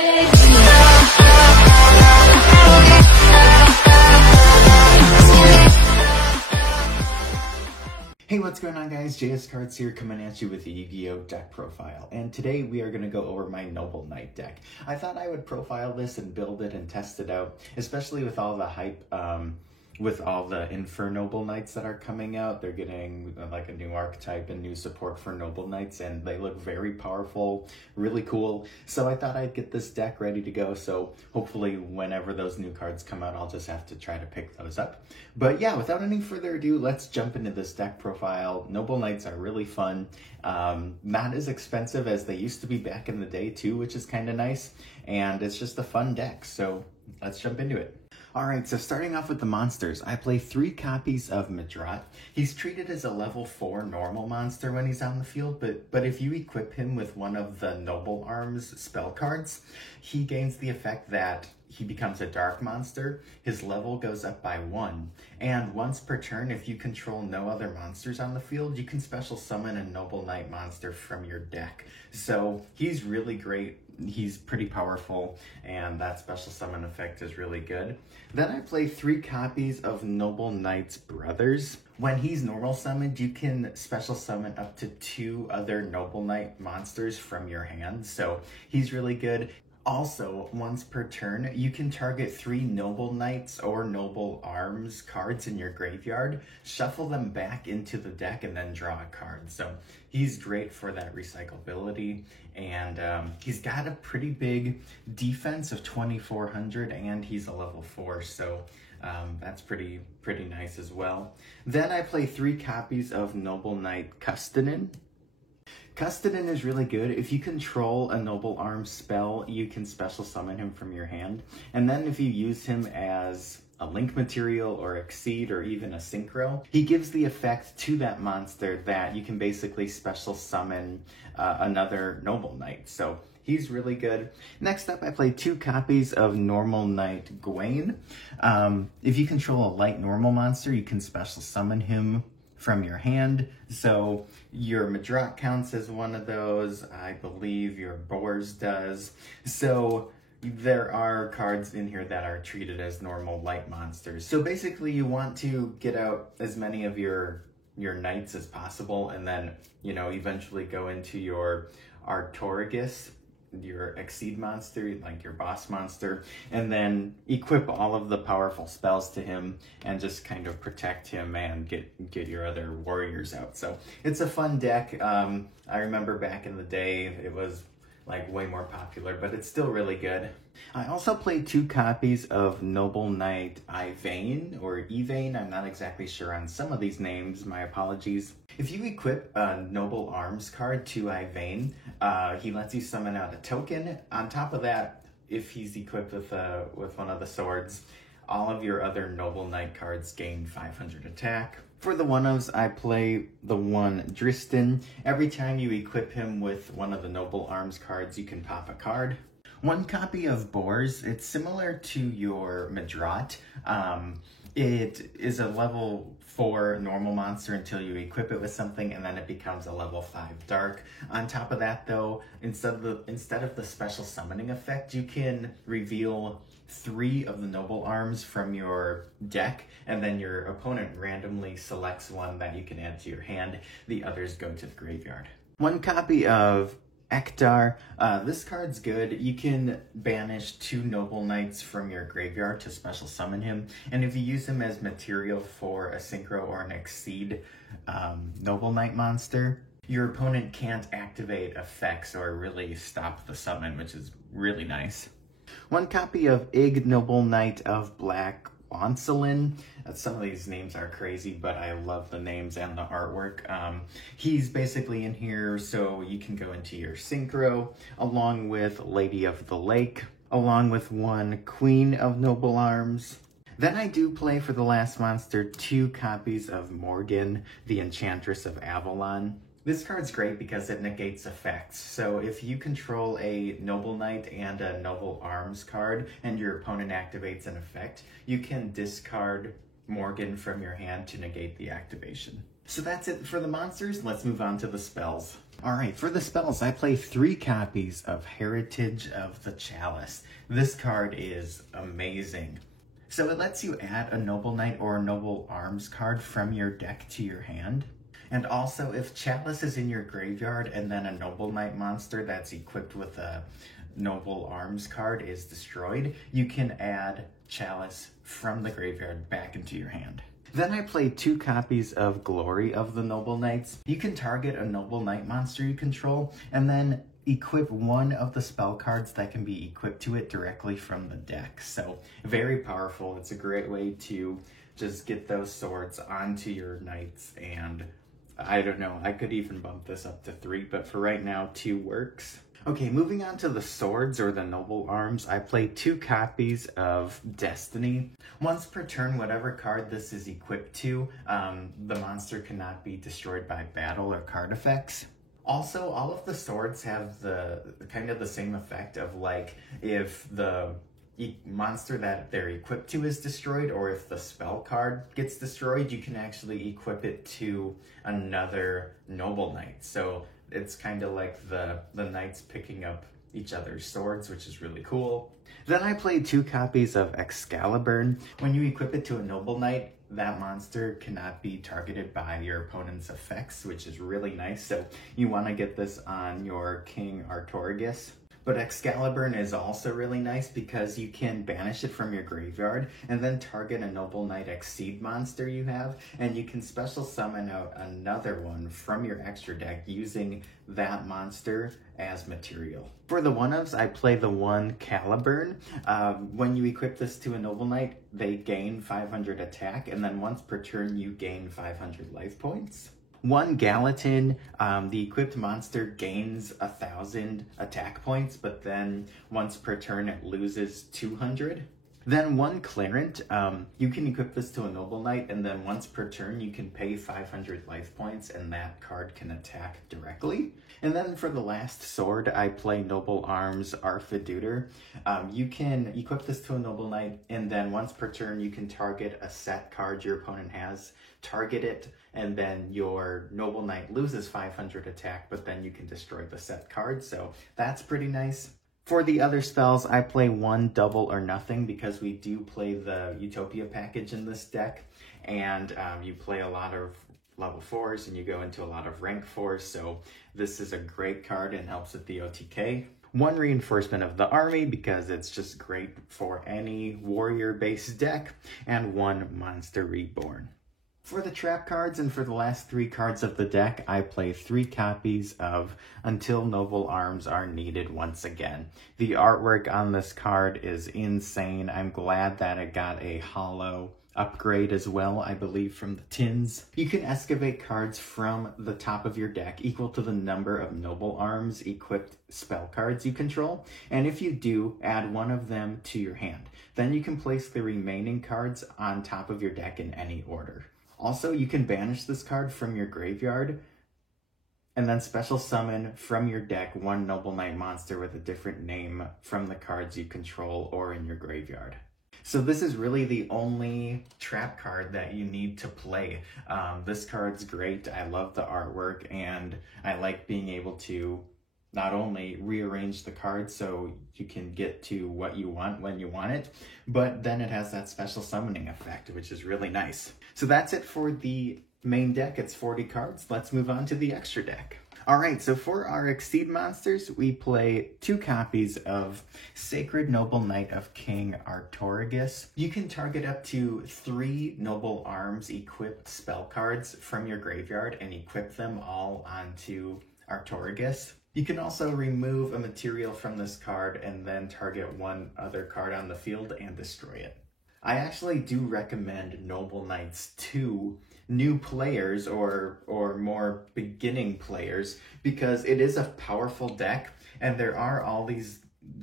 Hey, what's going on guys? JS Cards here coming at you with the Yu-Gi-Oh! Deck profile. And today we are going to go over my Noble Knight deck. I thought I would profile this and build it and test it out, especially with all the hype, with all the Infernoble Knights that are coming out. They're getting like a new archetype and new support for Noble Knights, and they look very powerful, really cool. So I thought I'd get this deck ready to go, so hopefully whenever those new cards come out, I'll just have to try to pick those up. But yeah, without any further ado, let's jump into this deck profile. Noble Knights are really fun. Not as expensive as they used to be back in the day too, which is kind of nice. And it's just a fun deck, so let's jump into it. Alright, so starting off with the monsters, I play 3 copies of Madrat. He's treated as a level 4 normal monster when he's on the field, but if you equip him with one of the Noble Arms spell cards, he gains the effect that he becomes a dark monster. His level goes up by 1, and once per turn, if you control no other monsters on the field, you can special summon a Noble Knight monster from your deck. So he's really great. He's pretty powerful, and that special summon effect is really good. Then I play 3 copies of Noble Knight's Brothers. When he's normal summoned, you can special summon up to 2 other Noble Knight monsters from your hand, so he's really good. Also, once per turn, you can target 3 Noble Knights or Noble Arms cards in your graveyard, shuffle them back into the deck, and then draw a card. So he's great for that recyclability, and he's got a pretty big defense of 2400, and he's a level 4, so that's pretty nice as well. Then I play 3 copies of Noble Knight Custonin. Custonin is really good. If you control a Noble Arms spell, you can special summon him from your hand. And then if you use him as a link material or exceed or even a synchro, he gives the effect to that monster that you can basically special summon another Noble Knight. So he's really good. Next up, I play 2 copies of Normal Knight Gwaine. If you control a light normal monster, you can special summon him from your hand. So your Madrat counts as one of those. I believe your Boars does. So there are cards in here that are treated as normal light monsters. So basically you want to get out as many of your knights as possible, and then, you know, eventually go into your Artorigus, your exceed monster, like your boss monster, and then equip all of the powerful spells to him and just kind of protect him and get your other warriors out. So it's a fun deck. I remember back in the day it was like way more popular, but it's still really good. I also played 2 copies of Noble Knight Yvain, or Yvain, I'm not exactly sure on some of these names, my apologies. If you equip a Noble Arms card to Yvain, he lets you summon out a token. On top of that, if he's equipped with one of the swords, all of your other Noble Knight cards gain 500 attack. For the one-ofs, I play the one Dristan. Every time you equip him with one of the Noble Arms cards, you can pop a card. 1 copy of Boars. It's similar to your Madrat. It is a level 4 normal monster until you equip it with something, and then it becomes a level 5 dark. On top of that though, instead of the special summoning effect, you can reveal 3 of the Noble Arms from your deck, and then your opponent randomly selects one that you can add to your hand. The others go to the graveyard. 1 copy of Ektar. This card's good. You can banish 2 Noble Knights from your graveyard to special summon him, and if you use him as material for a synchro or an exceed Noble Knight monster, your opponent can't activate effects or really stop the summon, which is really nice. 1 copy of Ig Noble Knight of Black Oncelin. Some of these names are crazy, but I love the names and the artwork. He's basically in here so you can go into your synchro, along with Lady of the Lake, along with 1 Queen of Noble Arms. Then I do play for the last monster 2 copies of Morgan, the Enchantress of Avalon. This card's great because it negates effects. So if you control a Noble Knight and a Noble Arms card and your opponent activates an effect, you can discard Morgan from your hand to negate the activation. So that's it for the monsters. Let's move on to the spells. Alright, for the spells, I play 3 copies of Heritage of the Chalice. This card is amazing. So it lets you add a Noble Knight or a Noble Arms card from your deck to your hand. And also, if Chalice is in your graveyard and then a Noble Knight monster that's equipped with a Noble Arms card is destroyed, you can add Chalice from the graveyard back into your hand. Then I play 2 copies of Glory of the Noble Knights. You can target a Noble Knight monster you control, and then equip one of the spell cards that can be equipped to it directly from the deck. So very powerful. It's a great way to just get those swords onto your knights, and I don't know, I could even bump this up to 3, but for right now, 2 works. Okay, moving on to the swords or the Noble Arms, I play 2 copies of Destiny. Once per turn, whatever card this is equipped to, the monster cannot be destroyed by battle or card effects. Also, all of the swords have the kind of the same effect of, like, if the monster that they're equipped to is destroyed, or if the spell card gets destroyed, you can actually equip it to another Noble Knight. So it's kind of like the knights picking up each other's swords, which is really cool. Then I played 2 copies of Excalibur. When you equip it to a Noble Knight, that monster cannot be targeted by your opponent's effects, which is really nice. So you want to get this on your King Artorigus. But Excalibur is also really nice because you can banish it from your graveyard and then target a Noble Knight Exceed monster you have, and you can special summon out another one from your extra deck using that monster as material. For the 1-ofs, I play the 1 Caliburn. When you equip this to a Noble Knight, they gain 500 attack, and then once per turn you gain 500 life points. 1 Gallatin, the equipped monster gains 1,000 attack points, but then once per turn it loses 200. Then 1 Clarent, you can equip this to a Noble Knight, and then once per turn you can pay 500 life points, and that card can attack directly. And then for the last sword, I play Noble Arms Artheduter. You can equip this to a Noble Knight, and then once per turn you can target a set card your opponent has, target it, and then your Noble Knight loses 500 attack, but then you can destroy the set card, so that's pretty nice. For the other spells, I play 1 Double or Nothing because we do play the Utopia package in this deck, and you play a lot of level 4s and you go into a lot of rank 4s, so this is a great card and helps with the OTK. 1 Reinforcement of the Army because it's just great for any warrior-based deck, and 1 Monster Reborn. For the trap cards and for the last 3 cards of the deck, I play 3 copies of Until Noble Arms Are Needed Once Again. The artwork on this card is insane. I'm glad that it got a holo upgrade as well, I believe, from the tins. You can excavate cards from the top of your deck equal to the number of Noble Arms equipped spell cards you control, and if you do, add 1 of them to your hand. Then you can place the remaining cards on top of your deck in any order. Also, you can banish this card from your graveyard and then special summon from your deck 1 Noble Knight monster with a different name from the cards you control or in your graveyard. So this is really the only trap card that you need to play. This card's great. I love the artwork, and I like being able to not only rearrange the cards so you can get to what you want when you want it, but then it has that special summoning effect, which is really nice. So that's it for the main deck. It's 40 cards. Let's move on to the extra deck. Alright, so for our Exceed monsters, we play 2 copies of Sacred Noble Knight of King Artorigus. You can target up to 3 Noble Arms equipped spell cards from your graveyard and equip them all onto Artorigus. You can also remove a material from this card and then target 1 other card on the field and destroy it. I actually do recommend Noble Knights to new players or more beginning players because it is a powerful deck and there are all these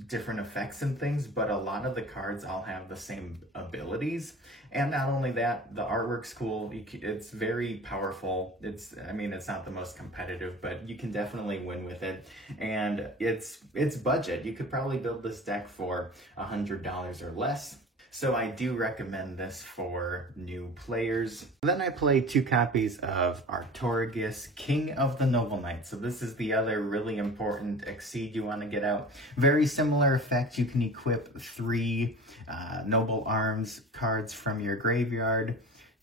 different effects and things, but a lot of the cards all have the same abilities. And not only that, the artwork's cool. It's very powerful. It's not the most competitive, but you can definitely win with it. And it's budget. You could probably build this deck for $100 or less. So I do recommend this for new players. Then I play 2 copies of Artorigus, King of the Noble Knights. So this is the other really important Exceed you want to get out. Very similar effect. You can equip 3 Noble Arms cards from your graveyard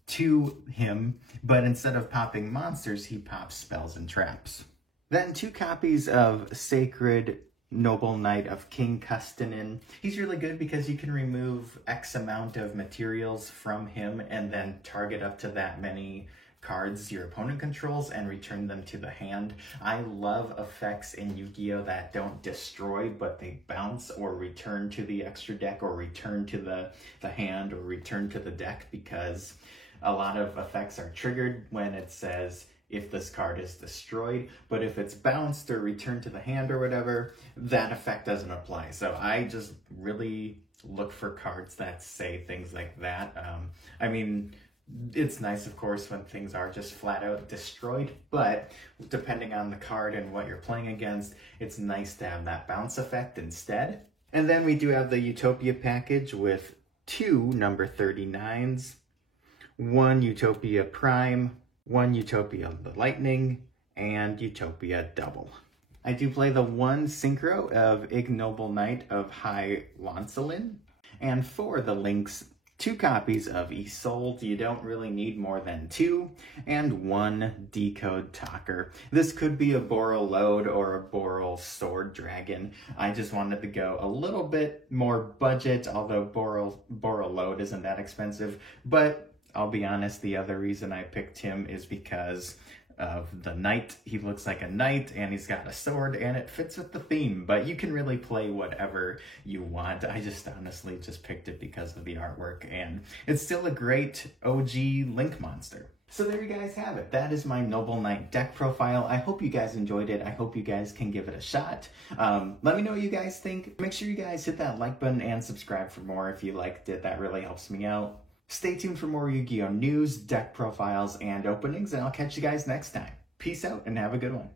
to him, but instead of popping monsters, he pops spells and traps. Then 2 copies of Sacred Noble Knight of King Custennin. He's really good because you can remove X amount of materials from him and then target up to that many cards your opponent controls and return them to the hand. I love effects in Yu-Gi-Oh! That don't destroy, but they bounce or return to the extra deck or return to the hand or return to the deck, because a lot of effects are triggered when it says if this card is destroyed, but if it's bounced or returned to the hand or whatever, that effect doesn't apply. So I just really look for cards that say things like that. I mean, it's nice, of course, when things are just flat out destroyed, but depending on the card and what you're playing against, it's nice to have that bounce effect instead. And then we do have the Utopia package with 2 number 39s, 1 Utopia Prime, 1 Utopia the Lightning, and Utopia Double. I do play the 1 Synchro of Ignoble Knight of High Lancelin, and for the links, 2 copies of Isolde. You don't really need more than 2, and 1 Decode Talker. This could be a Boral Load or a Boral Sword Dragon. I just wanted to go a little bit more budget, although Boral Load isn't that expensive, but I'll be honest, the other reason I picked him is because of the knight. He looks like a knight and he's got a sword and it fits with the theme, but you can really play whatever you want. I just honestly just picked it because of the artwork, and it's still a great OG Link monster. So there you guys have it. That is my Noble Knight deck profile. I hope you guys enjoyed it. I hope you guys can give it a shot. Let me know what you guys think. Make sure you guys hit that like button and subscribe for more if you liked it. That really helps me out. Stay tuned for more Yu-Gi-Oh! News, deck profiles, and openings, and I'll catch you guys next time. Peace out and have a good one.